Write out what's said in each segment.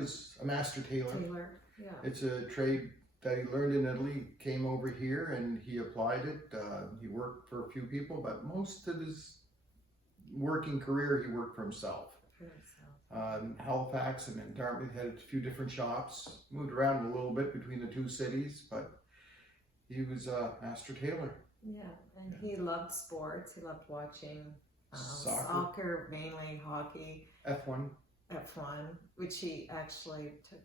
was a master tailor. Yeah. It's a trade that he learned in Italy, came over here, and he applied it. He worked for a few people, but most of his working career, he worked for himself. In Halifax and in Dartmouth, had a few different shops, moved around a little bit between the two cities, but he was a master tailor. Yeah, and he loved sports. He loved watching Soccer, mainly hockey, F1, which he actually took.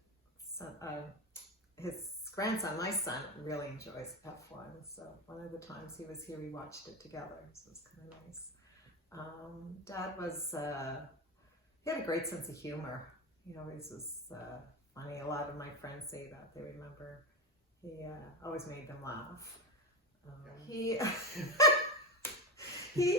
His grandson, my son, really enjoys F1. So one of the times he was here, we watched it together. So it was kind of nice. Dad was, he had a great sense of humor. He always was funny. A lot of my friends say that. They remember he always made them laugh. He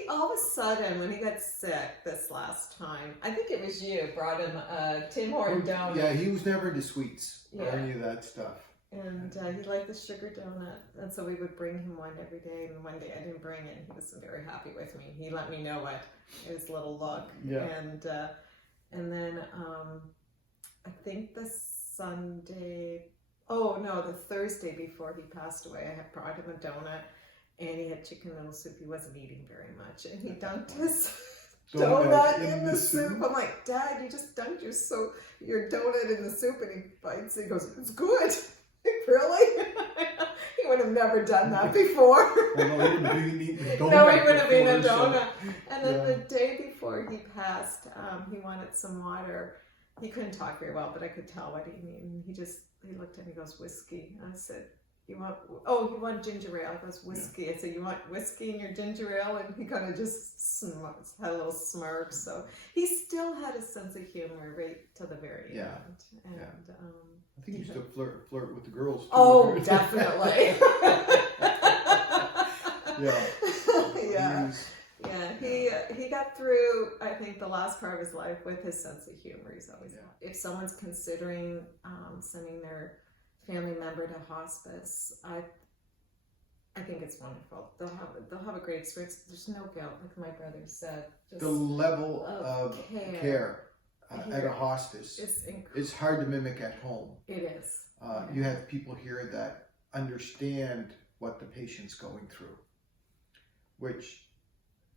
all of a sudden, when he got sick this last time, I think it was you, brought him a Tim Horton donut. Yeah, he was never into sweets or any of that stuff. And he liked the sugar donut, and so we would bring him one every day. And one day I didn't bring it, and he wasn't very happy with me. He let me know it, his little look. Yeah. And then I think the Thursday before he passed away, I had brought him a donut, and he had chicken noodle soup. He wasn't eating very much, and he dunked his donut in the soup. I'm like, Dad, you just dunked your donut in the soup, and he bites it. He goes, it's good. Really? He would have never done that before. Well, no, he wouldn't have been eating a donut. No, he would have been a donut. And then the day before he passed, he wanted some water. He couldn't talk very well, but I could tell what he needed. He looked at me and goes, whiskey. And I said, you want ginger ale? He goes, whiskey. I said, you want whiskey in your ginger ale? And he kind of just had a little smirk. So he still had a sense of humor right to the very end. And, I think he used to flirt with the girls too. Oh, definitely. He got through, I think, the last part of his life with his sense of humor. He's always if someone's considering sending their family member to hospice, I think it's wonderful. They'll have a great experience. There's no guilt, like my brother said. Just the level of care at a hospice is hard to mimic at home. It is. You have people here that understand what the patient's going through,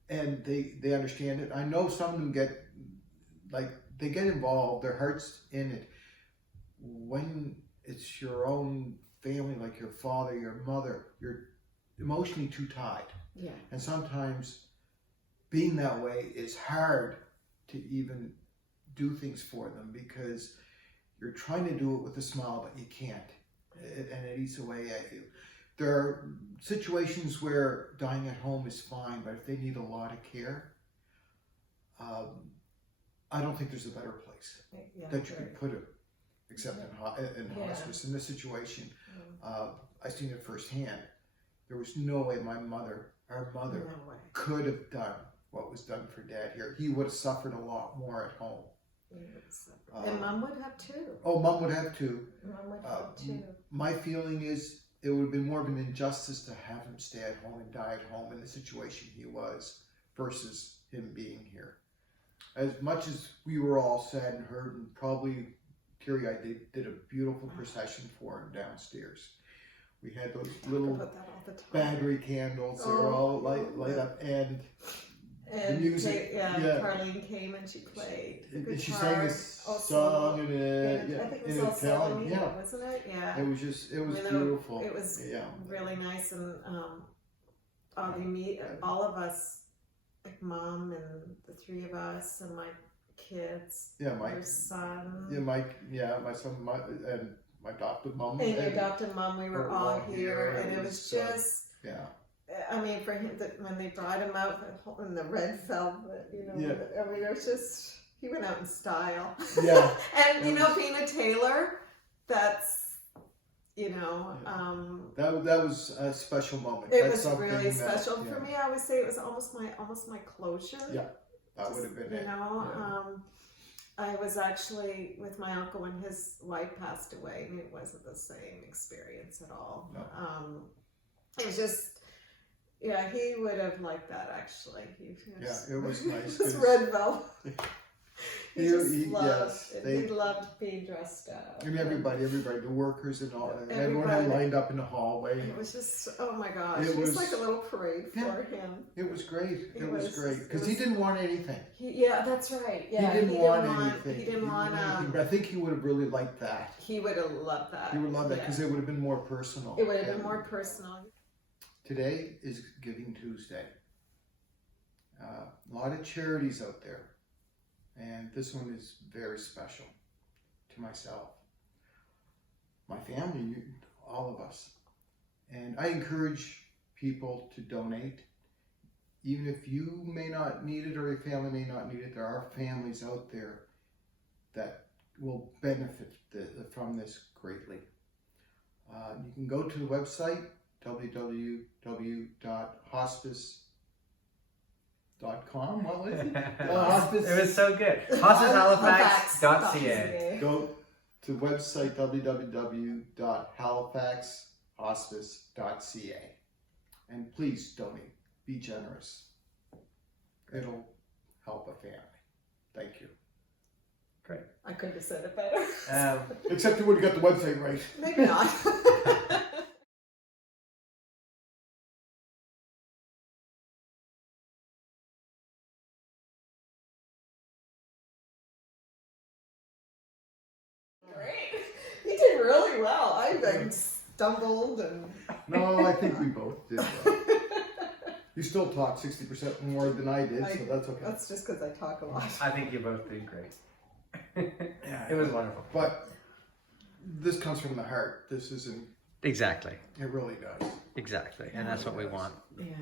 and they understand it. I know some of them get involved, their heart's in it. When it's your own family, like your father, your mother, you're emotionally too tied. Yeah. And sometimes being that way is hard to even do things for them because you're trying to do it with a smile, but you can't. And it eats away at you. There are situations where dying at home is fine, but if they need a lot of care, I don't think there's a better place that you could put it except in hospice. In this situation, I've seen it firsthand. There was no way our mother could have done what was done for Dad here. He would have suffered a lot more at home. And Mom would have too. Oh, Mom would have too. Mom would have too. My feeling is it would have been more of an injustice to have him stay at home and die at home in the situation he was versus him being here. As much as we were all sad and hurt, and probably teary-eyed, they did a beautiful procession for him downstairs. We had those little battery candles. They were all light up, and the music. Carlene came and she played the guitar. She sang a song in Italian. Yeah, wasn't it? Yeah. It was beautiful. It was really nice, and all of us, like Mom and the three of us and my kids. Yeah, my son. Yeah, my son, and my adopted mom. And your adopted mom, we were all here, and it was just. I mean, for him, when they brought him out in the red velvet, I mean, it was just, he went out in style. Yeah. And, being a tailor, that's, that was a special moment. It was really special for me. I would say it was almost my closure. Yeah, that would have been it. I was actually with my uncle when his wife passed away, and it wasn't the same experience at all. No. It was just, he would have liked that actually. It was nice. This red velvet. He just He- loved yes, it. they- He loved being dressed up. And everybody, the workers and all, and everyone Everybody. had lined up in the hallway. It was just, oh my gosh, It it was was- like a little parade Yeah. for him. It was great. It was was- great it because was- he didn't want anything. Yeah, that's right. Yeah, he didn't want anything. He didn't want. anything, but I think he would have really liked that. He would have loved that. He would love that Yeah. because it would have been more personal. It would have been And more personal. Today is Giving Tuesday. A lot of charities out there, and this one is very special to myself, my family, all of us. And I encourage people to donate. Even if you may not need it or your family may not need it, there are families out there that will benefit from this greatly. You can go to the website, www.hospice.com. What was it? Hospice. It was so good. HospiceHalifax.ca. Go to the website, www.halifaxhospice.ca. And please donate. Be generous. It'll help a family. Thank you. Great. I couldn't have said it better. Except you would have got the website right. Maybe not. Great. He did really well. I like stumbled and. No, I think we both did well. You still talked 60% more than I did, so that's okay. That's just because I talk a lot. I think you both did great. Yeah. It was wonderful. But this comes from the heart. This isn't, Exactly. it really does. Exactly. And that's what we want. Yeah.